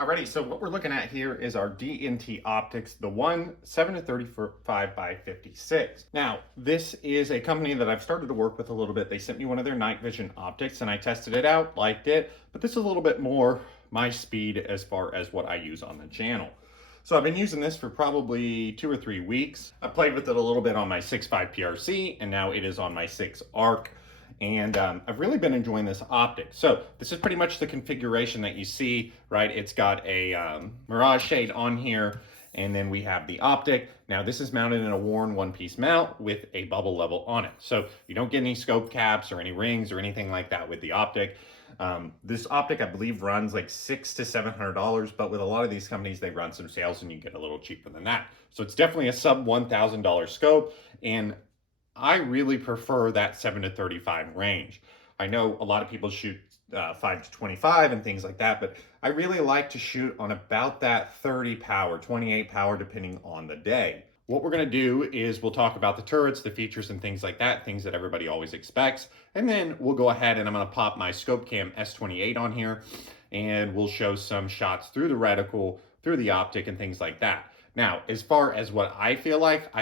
Alrighty, so what we're looking at here is our DNT optics, the one 7-35 by 56. Now, this is a company that I've started to work with a little bit. They sent me one of their night vision optics and I tested it out, liked it, but this is a little bit more my speed as far as what I use on the channel. So I've been using this for probably 2 or 3 weeks. I played with it a little bit on my 6.5 PRC and now it is on my 6 ARC. And I've really been enjoying this optic. So this is pretty much the configuration that you see, right? It's got a mirage shade on here, and then we have the optic. Now this is mounted in a worn one-piece mount with a bubble level on it. So you don't get any scope caps or any rings or anything like that with the optic. This optic, I believe, runs like $600 to $700, but with a lot of these companies, they run some sales and you get a little cheaper than that. So it's definitely a sub $1,000 scope, and I really prefer that 7-35 range. I know a lot of people shoot 5-25 and things like that, but I really like to shoot on about that 30 power, 28 power, depending on the day. What we're gonna do is we'll talk about the turrets, the features and things like that, things that everybody always expects. And then we'll go ahead and I'm gonna pop my Scope Cam S28 on here and we'll show some shots through the reticle, through the optic and things like that. Now, as far as what I feel like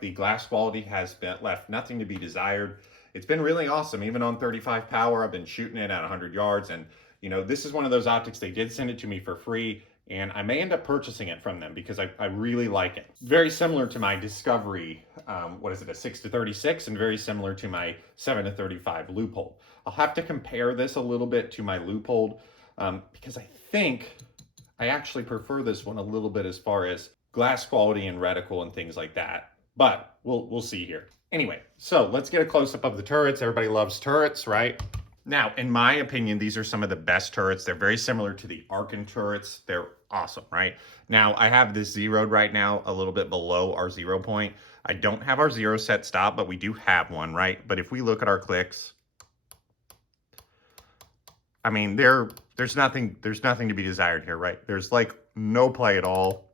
the glass quality has left nothing to be desired. It's been really awesome. Even on 35 power, I've been shooting it at 100 yards. And, you know, this is one of those optics, they did send it to me for free. And I may end up purchasing it from them because I really like it. Very similar to my Discovery, what is it, a 6-36, and very similar to my 7-35 Loophole. I'll have to compare this a little bit to my Loophole because I think I actually prefer this one a little bit as far as glass quality and reticle and things like that. But we'll see here. Anyway, so let's get a close-up of the turrets. Everybody loves turrets, right? Now, in my opinion, these are some of the best turrets. They're very similar to the Arkin turrets. They're awesome, right? Now, I have this zeroed right now a little bit below our 0 point. I don't have our 0 set stop, but we do have one, right? But if we look at our clicks, I mean, there's nothing to be desired here, right? There's like no play at all.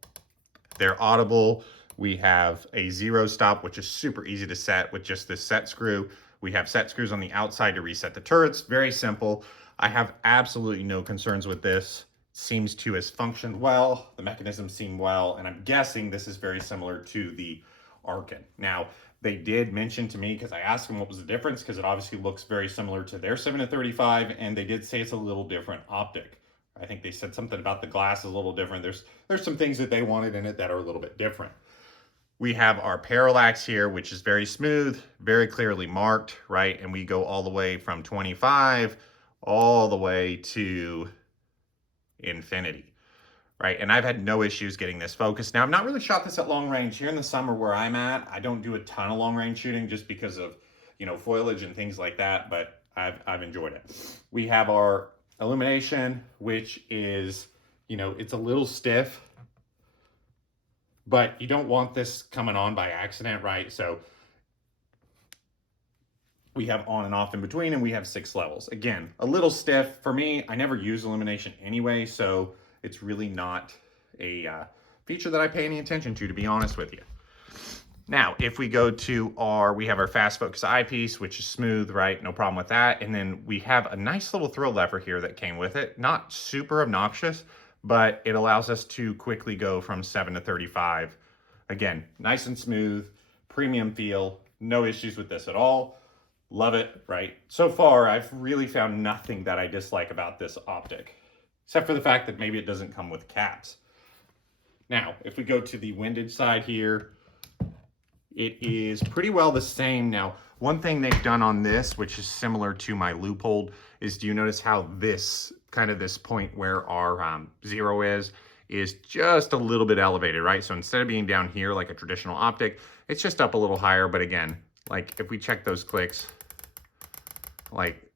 They're audible. We have a 0 stop, which is super easy to set with just this set screw. We have set screws on the outside to reset the turrets. Very simple. I have absolutely no concerns with this. Seems to has functioned well. The mechanisms seem well, and I'm guessing this is very similar to the Arkin. Now, they did mention to me, because I asked them what was the difference, because it obviously looks very similar to their 7-35, and they did say it's a little different optic. I think they said something about the glass is a little different. There's some things that they wanted in it that are a little bit different. We have our parallax here, which is very smooth, very clearly marked, right? And we go all the way from 25 all the way to infinity, right? And I've had no issues getting this focused. Now, I've not really shot this at long range. Here in the summer where I'm at, I don't do a ton of long range shooting just because of, you know, foliage and things like that, but I've enjoyed it. We have our illumination, which is, you know, it's a little stiff, but you don't want this coming on by accident, right? So we have on and off in between, and we have 6 levels. Again, a little stiff. For me, I never use illumination anyway, so it's really not a feature that I pay any attention to be honest with you. Now, if we go to we have our fast focus eyepiece, which is smooth, right? No problem with that. And then we have a nice little throw lever here that came with it. Not super obnoxious, but it allows us to quickly go from 7-35. Again, nice and smooth, premium feel, no issues with this at all. Love it, right? So far, I've really found nothing that I dislike about this optic, except for the fact that maybe it doesn't come with caps. Now, if we go to the windage side here, it is pretty well the same. Now, one thing they've done on this, which is similar to my Loophole, is do you notice how this, kind of this point where our 0 is just a little bit elevated, right? So instead of being down here like a traditional optic, it's just up a little higher. But again, like if we check those clicks, like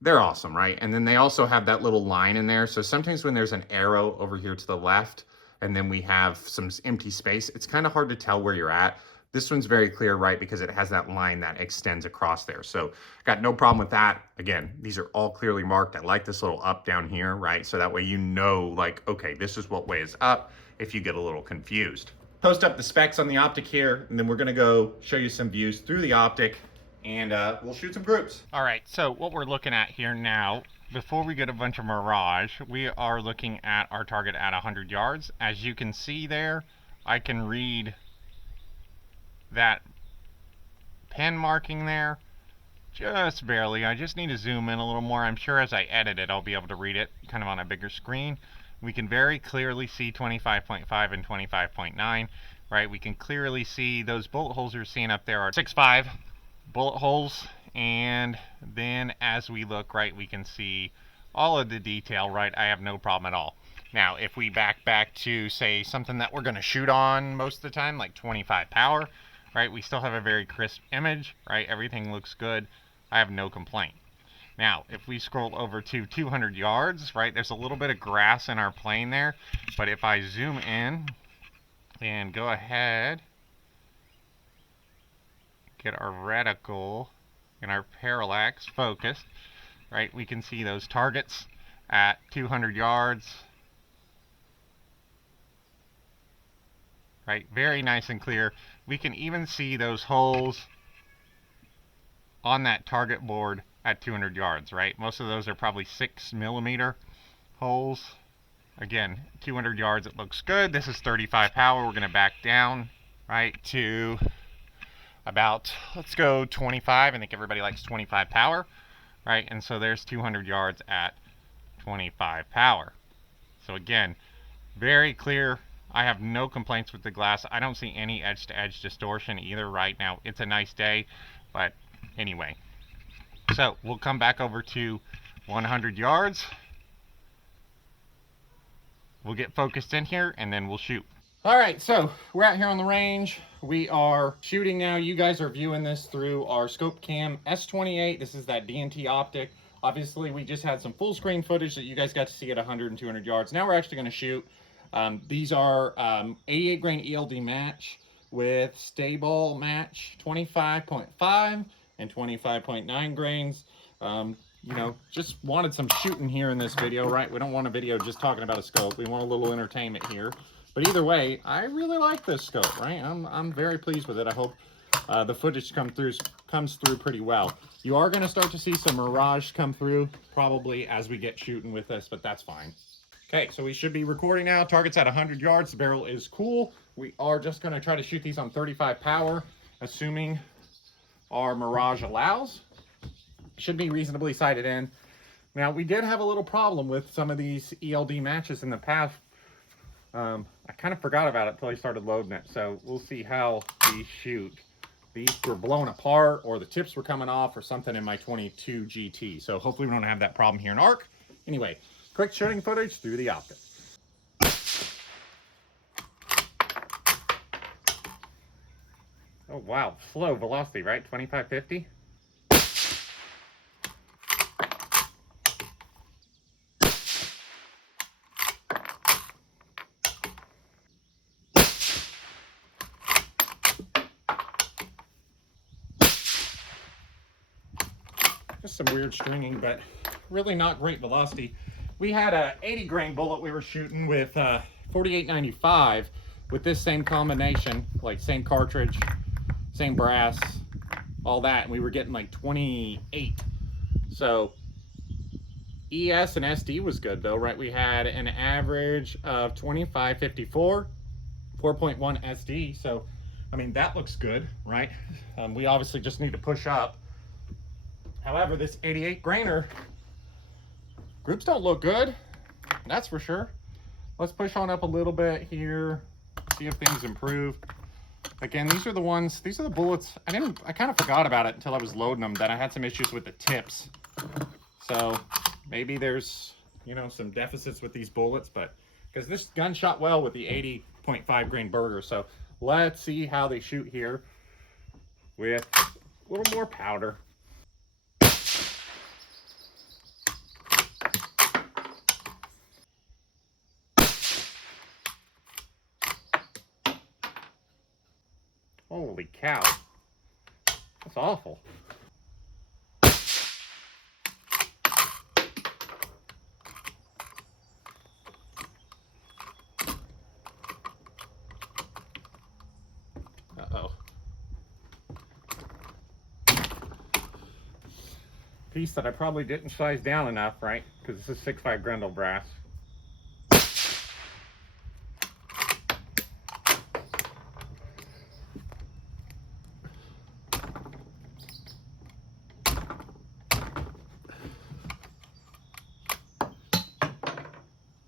they're awesome, right? And then they also have that little line in there. So sometimes when there's an arrow over here to the left, and then we have some empty space, it's kind of hard to tell where you're at. This one's very clear, right? Because it has that line that extends across there. So got no problem with that. Again, these are all clearly marked. I like this little up down here, right? So that way you know, like, okay, this is what way is up if you get a little confused. Post up the specs on the optic here, and then we're gonna go show you some views through the optic, and we'll shoot some groups. All right, so what we're looking at here now before we get a bunch of mirage, we are looking at our target at 100 yards. As you can see there, I can read that pen marking there just barely. I just need to zoom in a little more. I'm sure as I edit it, I'll be able to read it kind of on a bigger screen. We can very clearly see 25.5 and 25.9, right? We can clearly see those bullet holes you're seeing up there are 6.5 bullet holes. And then as we look, right, we can see all of the detail, right? I have no problem at all. Now, if we back to, say, something that we're going to shoot on most of the time, like 25 power, right, we still have a very crisp image, right? Everything looks good. I have no complaint. Now, if we scroll over to 200 yards, right, there's a little bit of grass in our plane there, but if I zoom in and go ahead, get our reticle and our parallax focused, right, we can see those targets at 200 yards, right, very nice and clear. We can even see those holes on that target board at 200 yards, right? Most of those are probably 6mm holes. Again, 200 yards, it looks good. This is 35 power. We're going to back down, right, to about, let's go 25. I think everybody likes 25 power, right? And so there's 200 yards at 25 power. So again, very clear. I have no complaints with the glass. I don't see any edge-to-edge distortion either right now. It's a nice day, but anyway. So we'll come back over to 100 yards. We'll get focused in here and then we'll shoot. All right, so we're out here on the range. We are shooting now. You guys are viewing this through our Scope Cam S28. This is that DNT optic. Obviously, we just had some full screen footage that you guys got to see at 100 and 200 yards. Now we're actually going to shoot. These are 88 grain ELD match with stable match 25.5 and 25.9 grains. You know, just wanted some shooting here in this video, right? We don't want a video just talking about a scope. We want a little entertainment here. But either way, I really like this scope, right? I'm very pleased with it. I hope the footage comes through pretty well. You are going to start to see some mirage come through probably as we get shooting with this, but that's fine. Okay, so we should be recording now. Target's at 100 yards. The barrel is cool. We are just going to try to shoot these on 35 power, assuming our mirage allows. Should be reasonably sighted in. Now, we did have a little problem with some of these ELD matches in the past. I kind of forgot about it until I started loading it, so we'll see how these shoot. These were blown apart, or the tips were coming off, or something in my 22 GT. So hopefully we don't have that problem here in ARC. Anyway, quick shooting footage through the optic. Oh wow, slow velocity, right? 2550. Just some weird stringing, but really not great velocity. We had a 80 grain bullet we were shooting with 4895 with this same combination, like same cartridge, same brass, all that, and we were getting like 28. So ES and SD was good though, right? We had an average of 2554, 4.1 SD. So I mean, that looks good, right? We obviously just need to push up. However, this 88 grainer groups don't look good, that's for sure. Let's push on up a little bit here, see if things improve. Again, these are the ones, these are the bullets. I kind of forgot about it until I was loading them, that I had some issues with the tips. So maybe there's, you know, some deficits with these bullets, but because this gun shot well with the 80.5 grain burger. So let's see how they shoot here with a little more powder. Holy cow, that's awful. Uh-oh. piece that I probably didn't size down enough, right? Because this is 6.5 Grendel brass.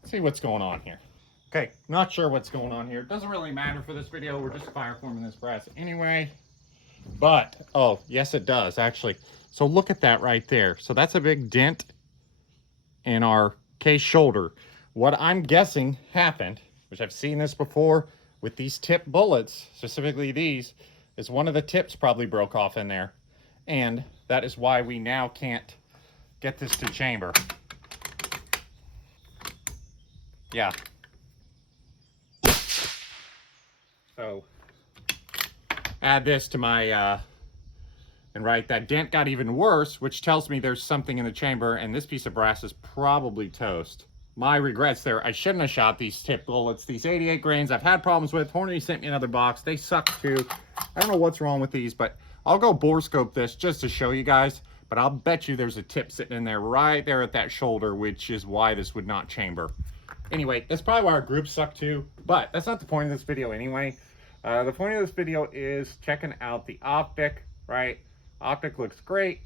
See what's going on here. Okay, not sure what's going on here. Doesn't really matter for this video. We're just fireforming this brass anyway. But, oh, yes it does, actually. So look at that right there. So that's a big dent in our case shoulder. What I'm guessing happened, which I've seen this before with these tip bullets, specifically these, is one of the tips probably broke off in there. And that is why we now can't get this to chamber. Yeah. So add this to my, and right, that dent got even worse, which tells me there's something in the chamber, and this piece of brass is probably toast. My regrets there. I shouldn't have shot these tip bullets. These 88 grains I've had problems with. Hornady sent me another box. They suck too. I don't know what's wrong with these, but I'll go bore scope this just to show you guys. But I'll bet you there's a tip sitting in there right there at that shoulder, which is why this would not chamber. Anyway, that's probably why our groups suck too, but that's not the point of this video anyway. The point of this video is checking out the optic, right? Optic looks great.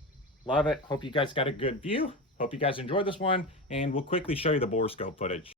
Love it. Hope you guys got a good view. Hope you guys enjoyed this one, and we'll quickly show you the bore scope footage.